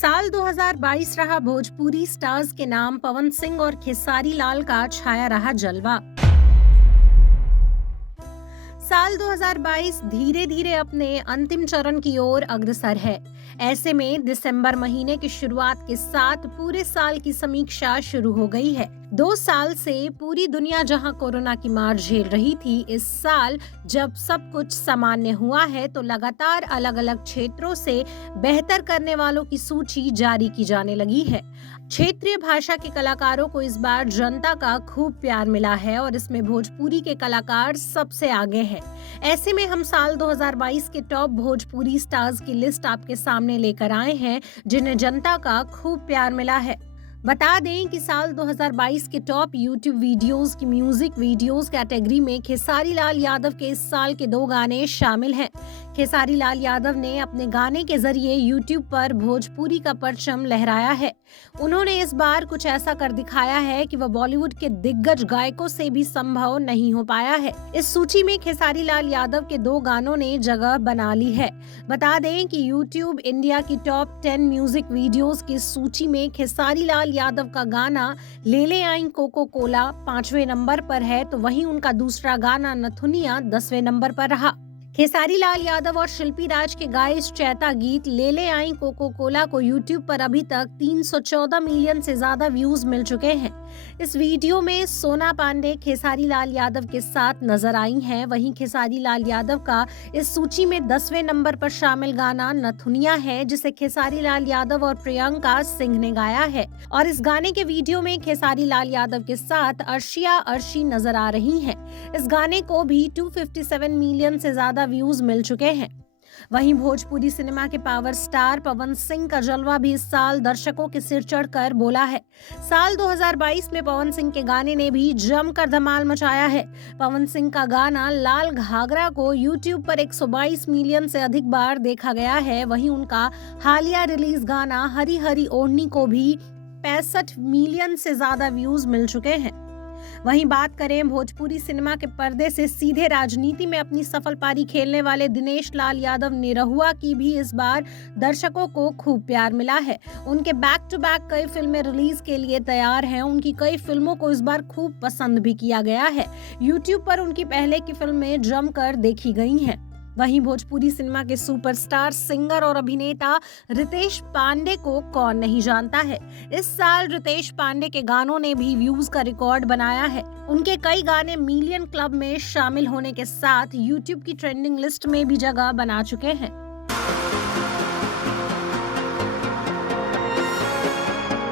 साल 2022 रहा भोजपुरी स्टार्स के नाम पवन सिंह और खेसारी लाल का छाया रहा जलवा। साल 2022 धीरे धीरे अपने अंतिम चरण की ओर अग्रसर है। ऐसे में दिसंबर महीने की शुरुआत के साथ पूरे साल की समीक्षा शुरू हो गई है। 2 साल से पूरी दुनिया जहां कोरोना की मार झेल रही थी, इस साल जब सब कुछ सामान्य हुआ है तो लगातार अलग अलग क्षेत्रों से बेहतर करने वालों की सूची जारी की जाने लगी है। क्षेत्रीय भाषा के कलाकारों को इस बार जनता का खूब प्यार मिला है और इसमें भोजपुरी के कलाकार सबसे आगे हैं। ऐसे में हम साल 2022 के टॉप भोजपुरी स्टार्स की लिस्ट आपके सामने लेकर आए हैं, जिन्हें जनता का खूब प्यार मिला है। बता दें कि साल 2022 के टॉप यूट्यूब वीडियोस की म्यूजिक वीडियोस कैटेगरी में खेसारी लाल यादव के इस साल के 2 गाने शामिल हैं। खेसारी लाल यादव ने अपने गाने के जरिए यूट्यूब पर भोजपुरी का परचम लहराया है। उन्होंने इस बार कुछ ऐसा कर दिखाया है कि वह बॉलीवुड के दिग्गज गायकों से भी संभव नहीं हो पाया है। इस सूची में खेसारी लाल यादव के 2 गानों ने जगह बना ली है। बता दें कि यूट्यूब इंडिया की टॉप 10 म्यूजिक वीडियोस की सूची में खेसारी लाल यादव का गाना ले ले आई कोको कोला 5वें नंबर पर है, तो वहीं उनका दूसरा गाना नथुनिया 10वें नंबर पर रहा। खेसारी लाल यादव और शिल्पी राज के गाए इस चैता गीत ले ले आई कोको कोला को यूट्यूब पर अभी तक 314 मिलियन से ज्यादा व्यूज मिल चुके हैं। इस वीडियो में सोना पांडे खेसारी लाल यादव के साथ नजर आई हैं। वहीं खेसारी लाल यादव का इस सूची में 10वें नंबर पर शामिल गाना नथुनिया है, जिसे खेसारी लाल यादव और प्रियंका सिंह ने गाया है। और इस गाने के वीडियो में खेसारी लाल यादव के साथ अर्शिया अर्शी नजर आ रही हैं। इस गाने को भी 257 मिलियन से ज्यादा व्यूज मिल चुके हैं। वहीं भोजपुरी सिनेमा के पावर स्टार पवन सिंह का जलवा भी इस साल दर्शकों के सिर चढ़कर बोला है। साल 2022 में पवन सिंह के गाने ने भी जमकर धमाल मचाया है। पवन सिंह का गाना लाल घाघरा को यूट्यूब पर 122 मिलियन से अधिक बार देखा गया है। वहीं उनका हालिया रिलीज गाना हरी हरी ओढ़नी को भी 65 मिलियन से ज्यादा व्यूज मिल चुके हैं। वहीं बात करें भोजपुरी सिनेमा के पर्दे से सीधे राजनीति में अपनी सफल पारी खेलने वाले दिनेश लाल यादव निरहुआ की भी इस बार दर्शकों को खूब प्यार मिला है। उनके बैक टू बैक कई फिल्में रिलीज के लिए तैयार हैं। उनकी कई फिल्मों को इस बार खूब पसंद भी किया गया है। यूट्यूब पर उनकी पहले की फिल्में जमकर देखी गई हैं। वहीं भोजपुरी सिनेमा के सुपरस्टार सिंगर और अभिनेता रितेश पांडे को कौन नहीं जानता है। इस साल रितेश पांडे के गानों ने भी व्यूज का रिकॉर्ड बनाया है। उनके कई गाने मिलियन क्लब में शामिल होने के साथ यूट्यूब की ट्रेंडिंग लिस्ट में भी जगह बना चुके हैं।